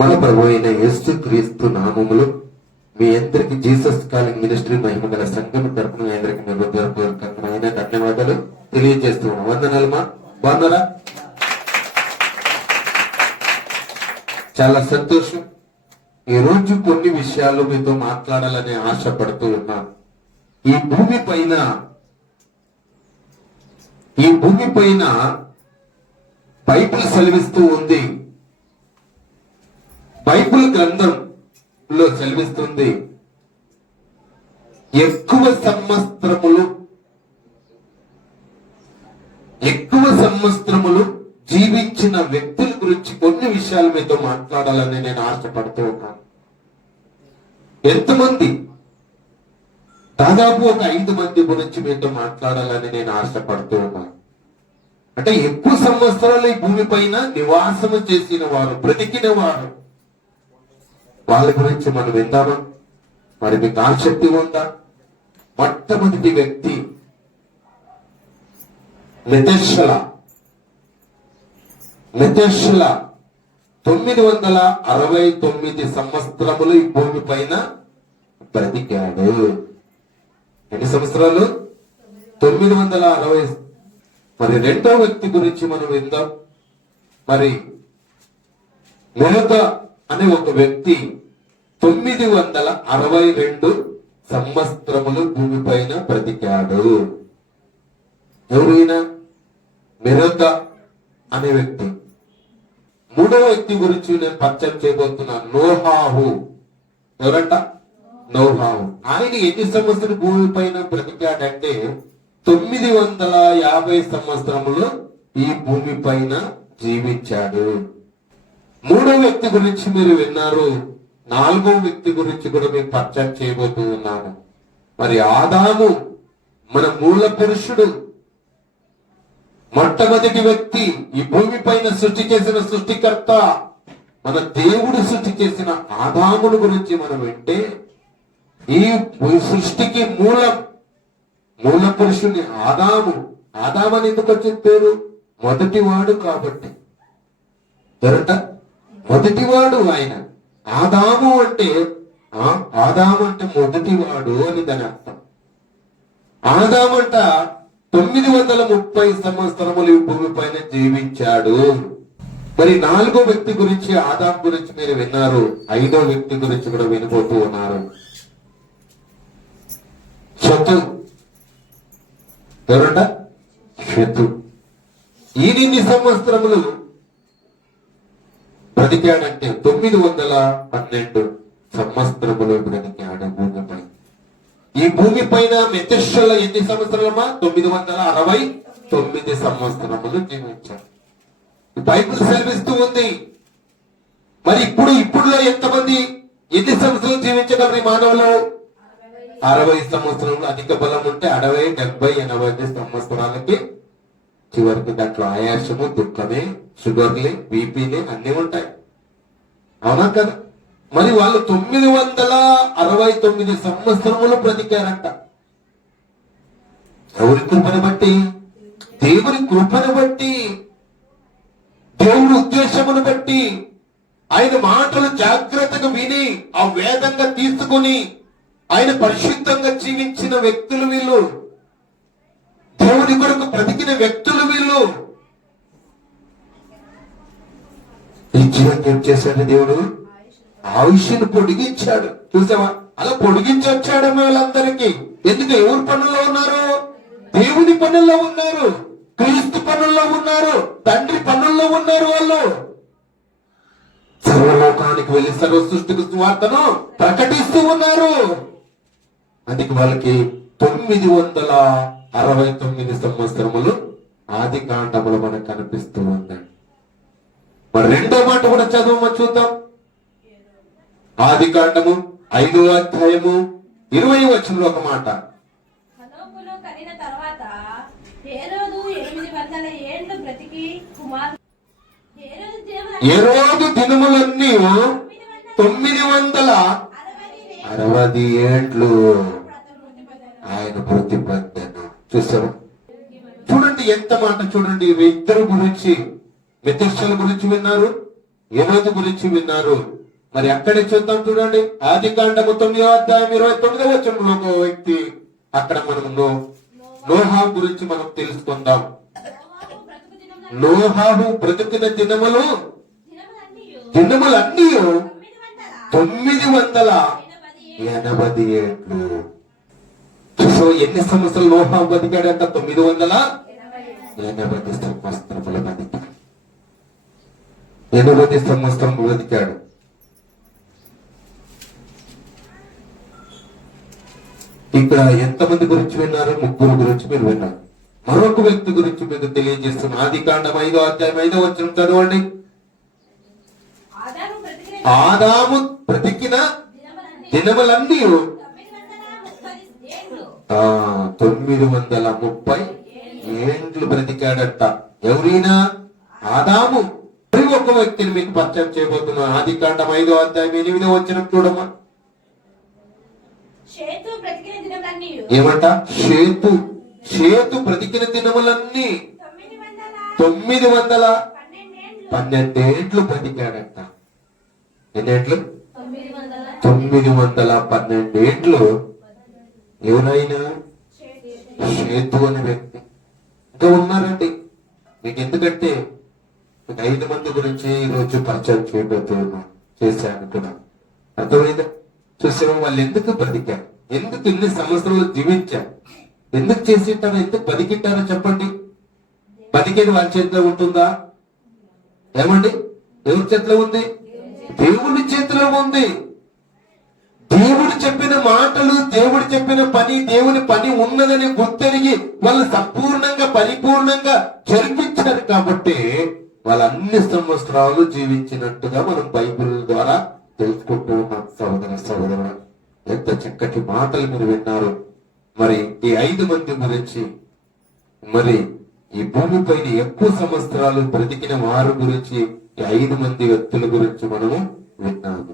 మన ప్రభు అయిన యేసు క్రీస్తు నామములు మీ అందరికి జీసస్ కాలింగ్ మినిస్ట్రీ మహిమగల సంఘం తరపున మీ అందరికి మీ హృదయపూర్వకమైన ధన్యవాదాలు తెలియజేస్తున్నాం. వందనాలమ్మా, బాగున్నారా? చాలా సంతోషం. ఈ రోజు కొన్ని విషయాలు మీతో మాట్లాడాలని ఆశపడుతూ ఉన్నాను. ఈ భూమి పైన బైబిల్ సెలవిస్తూ ఉంది, బైబిల్ గ్రంథంలో సెలవిస్తుంది, ఎక్కువ సంవత్సరములు జీవించిన వ్యక్తుల గురించి కొన్ని విషయాలు మీతో మాట్లాడాలని నేను ఆశపడుతూ ఉన్నాను. ఎంతమంది? దాదాపు ఒక 5 మంది గురించి మీతో మాట్లాడాలని నేను ఆశపడుతూ ఉన్నాను. అంటే ఎక్కువ సంవత్సరాలు ఈ భూమి పైన నివాసము చేసిన వారు, బ్రతికిన వారు, వాళ్ళ గురించి మనం విందామా? మరి మీకు ఆసక్తి ఉందా? మొట్టమొదటి వ్యక్తి మెతెషల 969 సంవత్సరములు ఈ భూమి పైన బ్రతికాడు. ఎన్ని సంవత్సరాలు? 960. మరి రెండో వ్యక్తి గురించి మనం విందాం. మరి మెహత అనే ఒక వ్యక్తి 962 సంవత్సరములు భూమి పైన బ్రతికాడు. ఎవరైనా మెహత అనే వ్యక్తి. మూడో వ్యక్తి గురించి నేను పరిచయం చేయబోతున్నాను. నోహాహు. ఎవరంట? నోహాహు. ఆయన ఎన్ని సంవత్సరాలు భూమి పైన బ్రతికాడంటే 950 సంవత్సరములు ఈ భూమి పైన జీవించాడు. మూడో వ్యక్తి గురించి మీరు విన్నారు. నాలుగో వ్యక్తి గురించి కూడా మేము పరిచయం చేయబోతూ ఉన్నాను. మరి ఆదాము, మన మూల పురుషుడు, మొట్టమొదటి వ్యక్తి, ఈ భూమి పైన సృష్టి చేసిన సృష్టికర్త, మన దేవుడు సృష్టి చేసిన ఆదాముల గురించి మనం వింటే, ఈ సృష్టికి మూల పురుషుని ఆదాము. ఆదామని ఎందుకు వచ్చిన పేరు? మొదటివాడు కాబట్టి. ఎవరంట? మొదటివాడు ఆయన. ఆదాము అంటే మొదటివాడు అని దాని అర్థం. ఆదామంట 930 సంవత్సరములు ఈ భూమి పైన జీవించాడు. మరి నాలుగో వ్యక్తి గురించి, ఆదాం గురించి మీరు విన్నారు. ఐదో వ్యక్తి గురించి కూడా వినబోతూ ఉన్నారు. షతు. ఎవరంట? షతు. ఈయన్ని సంవత్సరములు బ్రతికాడంటే 912 సంవత్సరములు బ్రతికాడు భూమిపై. ఈ భూమి పైన మెతెషల ఎన్ని సంవత్సరాలమ్మా? 969 సంవత్సరములు జీవించాడు. బైబిల్ సెలవిస్తూ ఉంది. మరి ఇప్పుడులో ఎంతమంది ఎన్ని సంవత్సరాలు జీవించగలరు ఈ మానవులు? 60 సంవత్సరములు. అధిక బలం ఉంటే 60, 70, 80 సంవత్సరాలకి చివరికి దాంట్లో ఆయాసము, దుఃఖమే, షుగర్లే, బీపీలే అన్ని ఉంటాయి. అవునా కదా? మరి వాళ్ళు 969 సంవత్సరములు బ్రతికారంట. ఎవరి కృపను బట్టి? దేవుని కృపను బట్టి, దేవుని ఉద్దేశమును బట్టి, ఆయన మాటలు జాగ్రత్తగా విని ఆ వేదంగా తీసుకుని ఆయన పరిశుద్ధంగా జీవించిన వ్యక్తులు వీళ్ళు. దేవుని కొరకు బ్రతికిన వ్యక్తులు వీళ్ళు. ఈ జీవితం ఏం చేశాడు? దేవుడు ఆయుష్ను పొడిగించాడు. చూసావా? అలా పొడిగించి వచ్చాడేమో వీళ్ళందరికీ. ఎందుకు? ఎవరి పనుల్లో ఉన్నారు? దేవుని పనుల్లో ఉన్నారు, క్రీస్తు పనుల్లో ఉన్నారు, తండ్రి పనుల్లో ఉన్నారు. వాళ్ళు సర్వలోకానికి వెళ్లి సర్వ సృష్టికి సువార్తను ప్రకటిస్తూ ఉన్నారు. అందుకే వాళ్ళకి 969 సంవత్సరములు ఆది కాండములు మనకు కనిపిస్తూ ఉందండి. మరి రెండో మాట కూడా చదువు చూద్దాం. ఆది కాండము 5వ అధ్యాయము 20వ వచనంలో ఒక మాట. హేరోదు దినములన్నీ 960 ఏండ్లు ఆయన ప్రతిపద్దను. చూసారు? చూడండి ఎంత మాట. చూడండి, ఇద్దరు గురించి, మెతెషల గురించి విన్నారు, ఏ రోజు గురించి విన్నారు? మరి అక్కడే చూద్దాం చూడండి. ఆదికాండము 9వ అధ్యాయం 29వ వచనంలో ఒక వ్యక్తి, అక్కడ మనం నోహా గురించి మనం తెలుసుకుందాం. నోహాహు బ్రతుకున్న దినములన్నీ 980 ఏళ్ళు. సో ఎన్ని సంవత్సరాలు నోహా బతికాడంట? 980 సంవత్సరములు బతికాడు. 80 సంవత్సరములు బతికాడు. ఇక్కడ ఎంతమంది గురించి విన్నారు? 3 గురించి మీరు విన్నారు. మరొక వ్యక్తి గురించి మీకు తెలియజేస్తున్న ఆదికాండం 5వ అధ్యాయం 5వ వచనం చదవండి. ఆదాము బ్రతికిన దినములన్నీ 930 ఏండ్లు బ్రతికాడట. ఎవరైనా? ఆదాము. మరి ఒక వ్యక్తిని మీకు పరిచయం చేయబోతున్నా. ఆదికాండం 5వ అధ్యాయం 8వ వచనం చూడమ్మా. ఏమంట? షేతు బ్రతికిన దినములన్నీ 912 ఏండ్లు బ్రతికాడట. ఎన్నేండ్లు? 912 ఏండ్లు. ఎవరైనా? షేతు అనే వ్యక్తి. ఇంకా ఉన్నారండి మీకు. ఎందుకంటే మీకు 5 మంది గురించి ఈరోజు పరిచయం చేశాను కూడా. అర్థమైందా? చూసాము వాళ్ళు ఎందుకు బ్రతికారు, ఎందుకు ఇన్ని సంవత్సరాలు జీవించారు, ఎందుకు చేసింటారో, ఎందుకు బతికింటారో చెప్పండి. బతికేది వాళ్ళ చేతిలో ఉంటుందా? ఏమండి? ఎవరి చేతిలో ఉంది? దేవుడి చేతిలో ఉంది. దేవుడు చెప్పిన మాటలు, దేవుడు చెప్పిన పని, దేవుని పని ఉన్నదని గుర్తెరిగి వాళ్ళు సంపూర్ణంగా పరిపూర్ణంగా జరిపించారు కాబట్టి వాళ్ళు అన్ని సంవత్సరాలు జీవించినట్టుగా మనం బైబిల్ ద్వారా తెలుసుకుంటూ ఉన్నాం. సహోదరుడు ఎంత చక్కటి మాటలు మీరు విన్నారు. మరి ఈ 5 మంది గురించి, మరి ఈ భూమిపైన ఎక్కువ సంవత్సరాలు బ్రతికిన వారి గురించి, ఈ 5 మంది వ్యక్తుల గురించి మనము విన్నాము.